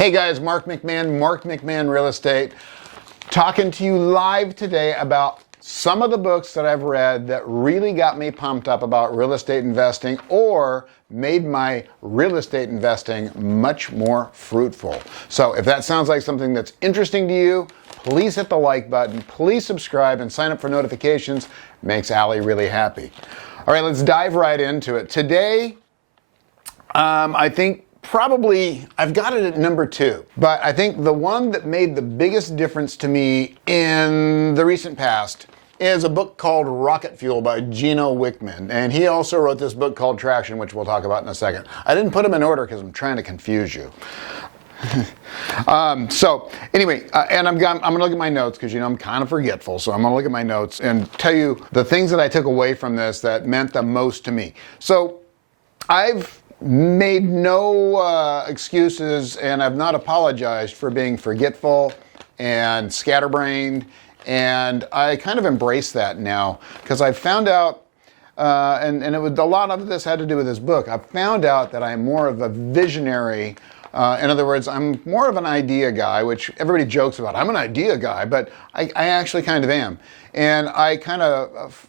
Hey guys, Mark McMahon Real Estate, talking to you live today about some of the books that I've read that really got me pumped up about real estate investing or made my real estate investing much more fruitful. So if that sounds like something that's interesting to you, please hit the like button, please subscribe and sign up for notifications. Makes Allie really happy. All right, let's dive right into it. Today, I think probably I've got it at number 2, but I think the one that made the biggest difference to me in the recent past is a book called Rocket Fuel by Gino Wickman, and he also wrote this book called Traction, which we'll talk about in a second. I didn't put them in order because I'm trying to confuse you. So anyway, and I'm gonna look at my notes because I'm kind of forgetful, so I'm gonna look at my notes and tell you the things that I took away from this that meant the most to me. So I've made no excuses, and I've not apologized for being forgetful and scatterbrained, and I kind of embrace that now because I've found out, and it was a lot of this had to do with this book. I've found out that I'm more of a visionary. In other words, I'm more of an idea guy, which everybody jokes about. I'm an idea guy, but I actually kind of am, and I kind of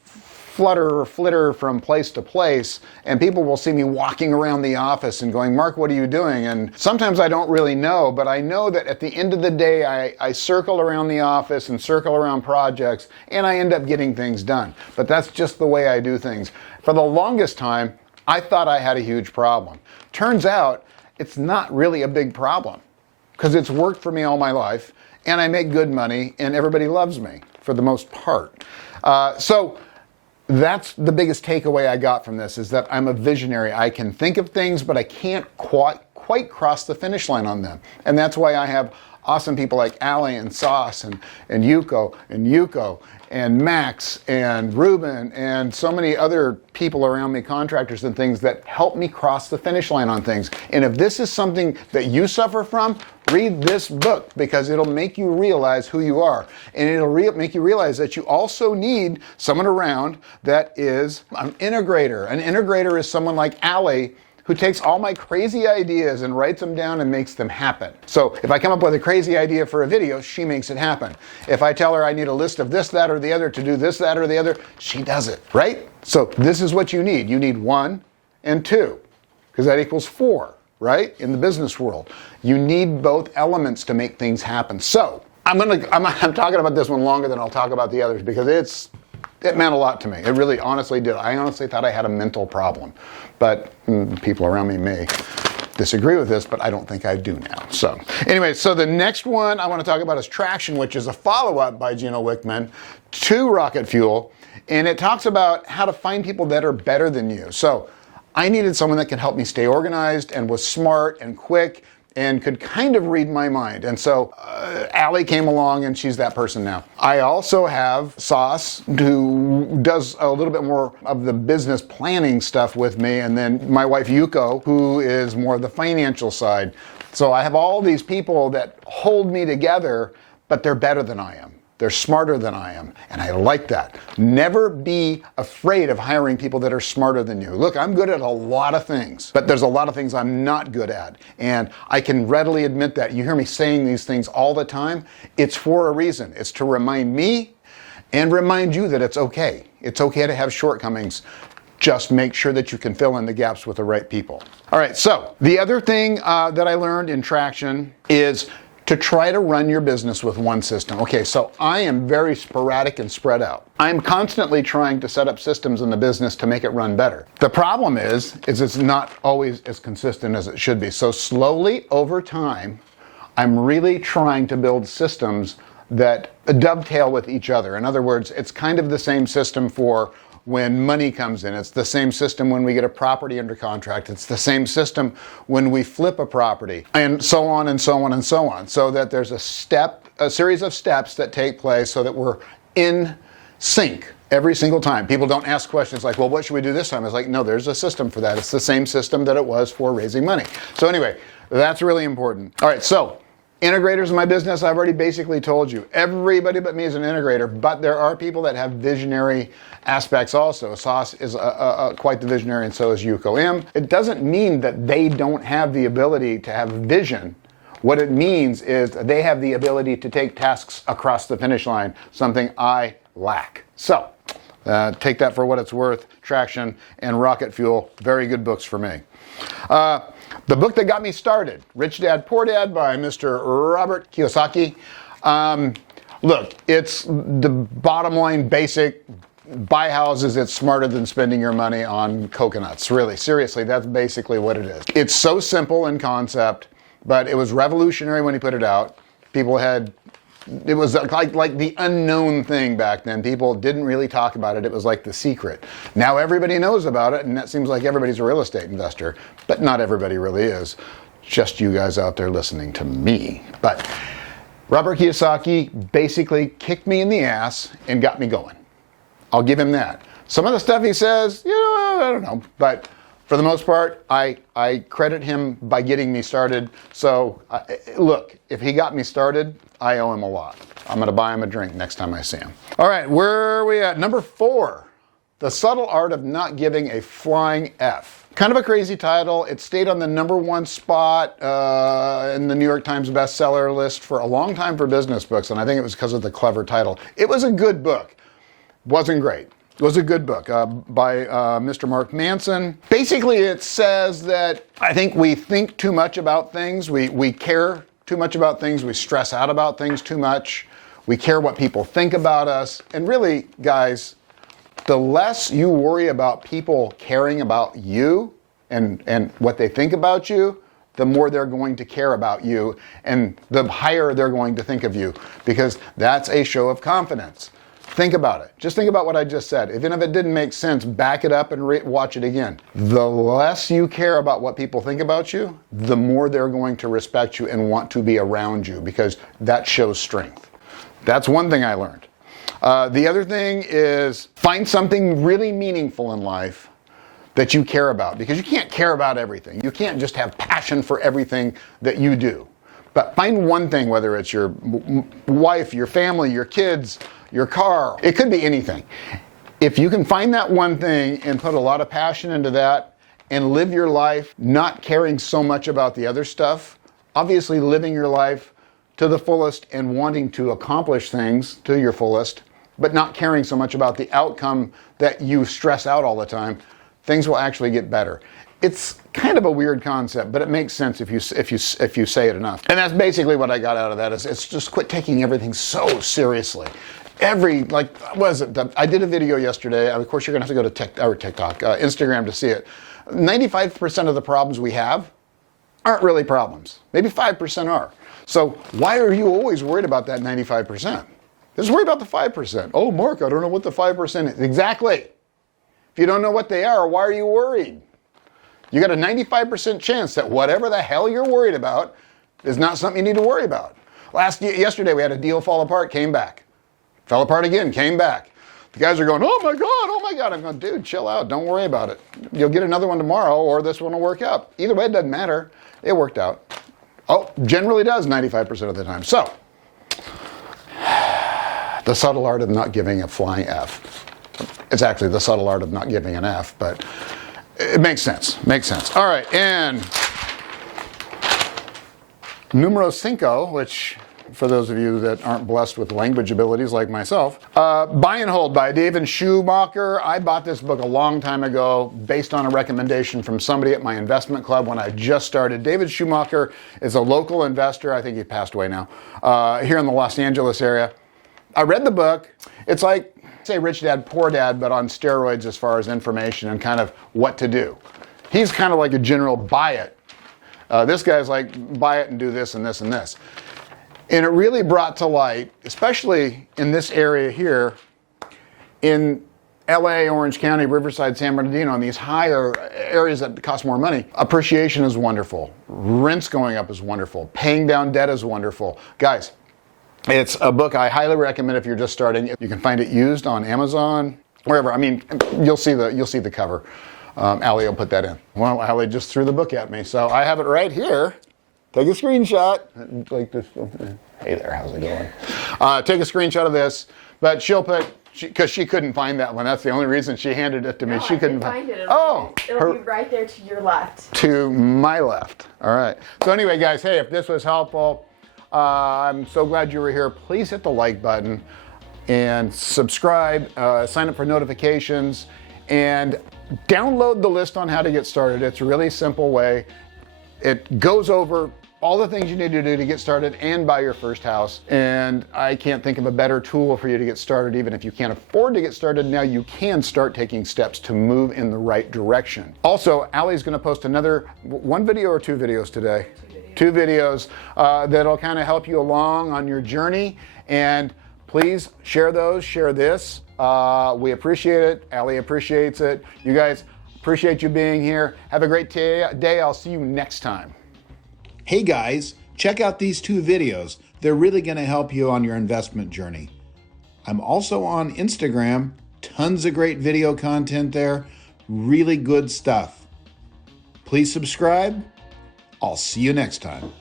flitter from place to place, and people will see me walking around the office and going, Mark, what are you doing? And sometimes I don't really know, but I know that at the end of the day, I circle around the office and circle around projects, and I end up getting things done. But that's just the way I do things. For the longest time, I thought I had a huge problem. Turns out, it's not really a big problem, because it's worked for me all my life, and I make good money, and everybody loves me, for the most part. So that's the biggest takeaway I got from this, is that I'm a visionary. I can think of things, but I can't quite cross the finish line on them. And that's why I have awesome people like Allie and Sauce and Yuko and Max and Ruben and so many other people around me, contractors and things, that help me cross the finish line on things. And if this is something that you suffer from, read this book, because it'll make you realize who you are. And it'll make you realize that you also need someone around that is an integrator. An integrator is someone like Allie, who takes all my crazy ideas and writes them down and makes them happen. So if I come up with a crazy idea for a video, she makes it happen. If I tell her I need a list of this, that, or the other to do this, that, or the other, she does it, right? So this is what you need. You need 1 and 2, because that equals 4, right? In the business world. You need both elements to make things happen. So I'm talking about this one longer than I'll talk about the others, because it meant a lot to me. It really honestly did. I honestly thought I had a mental problem, but people around me may disagree with this, but I don't think I do now. So anyway, so the next one I want to talk about is Traction, which is a follow-up by Gino Wickman to Rocket Fuel, and it talks about how to find people that are better than you. So I needed someone that could help me stay organized and was smart and quick and could kind of read my mind. And so Allie came along, and she's that person now. I also have Sauce, who does a little bit more of the business planning stuff with me, and then my wife Yuko, who is more of the financial side. So I have all these people that hold me together, but they're better than I am. They're smarter than I am, and I like that. Never be afraid of hiring people that are smarter than you. Look, I'm good at a lot of things, but there's a lot of things I'm not good at, and I can readily admit that. You hear me saying these things all the time. It's for a reason. It's to remind me and remind you that it's okay. It's okay to have shortcomings. Just make sure that you can fill in the gaps with the right people. All right, so the other thing that I learned in Traction is to try to run your business with one system. Okay, so I am very sporadic and spread out. I'm constantly trying to set up systems in the business to make it run better. The problem is it's not always as consistent as it should be. So slowly over time, I'm really trying to build systems that dovetail with each other. In other words, it's kind of the same system for when money comes in. It's the same system when we get a property under contract. It's the same system when we flip a property, and so on and so on and so on. So that there's a series of steps that take place so that we're in sync every single time. People don't ask questions like, well, what should we do this time? It's like, no, there's a system for that. It's the same system that it was for raising money. So anyway, that's really important. All right, so integrators in my business, I've already basically told you. Everybody but me is an integrator, but there are people that have visionary aspects also. Sauce is quite the visionary, and so is Yuko M. It doesn't mean that they don't have the ability to have vision What it means is they have the ability to take tasks across the finish line, something I lack. So take that for what it's worth. Traction and Rocket Fuel, very good books for me. The book that got me started, Rich Dad, Poor Dad by Mr. Robert Kiyosaki. Look, it's the bottom line basic. Buy houses, it's smarter than spending your money on coconuts. Really, seriously, that's basically what it is. It's so simple in concept, but it was revolutionary when he put it out. People had, it was like the unknown thing back then. People didn't really talk about it. It was like the secret. Now everybody knows about it, and that seems like everybody's a real estate investor, but not everybody really is. Just you guys out there listening to me. But Robert Kiyosaki basically kicked me in the ass and got me going. I'll give him that. Some of the stuff he says, you know, I don't know. But for the most part, I credit him by getting me started. So look, if he got me started, I owe him a lot. I'm going to buy him a drink next time I see him. All right, where are we at? Number 4, The Subtle Art of Not Giving a Flying F. Kind of a crazy title. It stayed on the #1 spot in the New York Times bestseller list for a long time for business books, and I think it was because of the clever title. It was a good book. Wasn't great. It was a good book by Mr. Mark Manson. Basically, it says that I think we think too much about things. We care too much about things. We stress out about things too much. We care what people think about us. And really, guys, the less you worry about people caring about you and what they think about you, the more they're going to care about you and the higher they're going to think of you, because that's a show of confidence. Think about it. Just think about what I just said. Even if it didn't make sense, back it up and watch it again. The less you care about what people think about you, the more they're going to respect you and want to be around you, because that shows strength. That's one thing I learned. The other thing is find something really meaningful in life that you care about, because you can't care about everything. You can't just have passion for everything that you do. But find one thing, whether it's your wife, your family, your kids, your car, it could be anything. If you can find that one thing and put a lot of passion into that and live your life not caring so much about the other stuff, obviously living your life to the fullest and wanting to accomplish things to your fullest, but not caring so much about the outcome that you stress out all the time, things will actually get better. It's kind of a weird concept, but it makes sense if you say it enough. And that's basically what I got out of that. Is it's just quit taking everything so seriously. What is it? I did a video yesterday. Of course, you're gonna have to go to TikTok, Instagram to see it. 95% of the problems we have aren't really problems. Maybe 5% are. So why are you always worried about that 95%? Just worry about the 5%. Oh, Mark, I don't know what the 5% is. Exactly. If you don't know what they are, why are you worried? You got a 95% chance that whatever the hell you're worried about is not something you need to worry about. Yesterday we had a deal fall apart, came back. Fell apart again, came back. The guys are going, oh my God. I'm going, dude, chill out. Don't worry about it. You'll get another one tomorrow, or this one will work out. Either way, it doesn't matter. It worked out. Oh, generally does 95% of the time. So, the subtle art of not giving a flying F. It's actually the subtle art of not giving an F, but it makes sense. Makes sense. All right, and numero 5, which, for those of you that aren't blessed with language abilities like myself, Buy and Hold by David Schumacher. I bought this book a long time ago based on a recommendation from somebody at my investment club when I just started. David Schumacher is a local investor. I think he passed away now, here in the Los Angeles area. I read the book. It's like, say, Rich Dad, Poor Dad, but on steroids as far as information and kind of what to do. He's kind of like a general buy it. This guy's like, buy it and do this and this and this. And it really brought to light, especially in this area here, in LA, Orange County, Riverside, San Bernardino, and these higher areas that cost more money, appreciation is wonderful. Rents going up is wonderful. Paying down debt is wonderful. Guys, it's a book I highly recommend if you're just starting. You can find it used on Amazon, wherever. I mean, you'll see the cover. Allie will put that in. Well, Allie just threw the book at me, so I have it right here. Take a screenshot. Like this. Hey there, how's it going? Take a screenshot of this, but she'll put because she couldn't find that one. That's the only reason she handed it to me. No, She I couldn't did find it. Oh, It'll be right there to your left. to my left. All right. So anyway, guys, hey, if this was helpful, I'm so glad you were here. Please hit the like button and subscribe, sign up for notifications, and download the list on how to get started. It's a really simple way. It goes over all the things you need to do to get started and buy your first house. And I can't think of a better tool for you to get started. Even if you can't afford to get started, now you can start taking steps to move in the right direction. Also, Allie's gonna post another, one video or two videos today? Two videos that'll kind of help you along on your journey. And please share those, share this. We appreciate it. Allie appreciates it. You guys, appreciate you being here. Have a great day. I'll see you next time. Hey guys, check out these two videos. They're really going to help you on your investment journey. I'm also on Instagram. Tons of great video content there. Really good stuff. Please subscribe. I'll see you next time.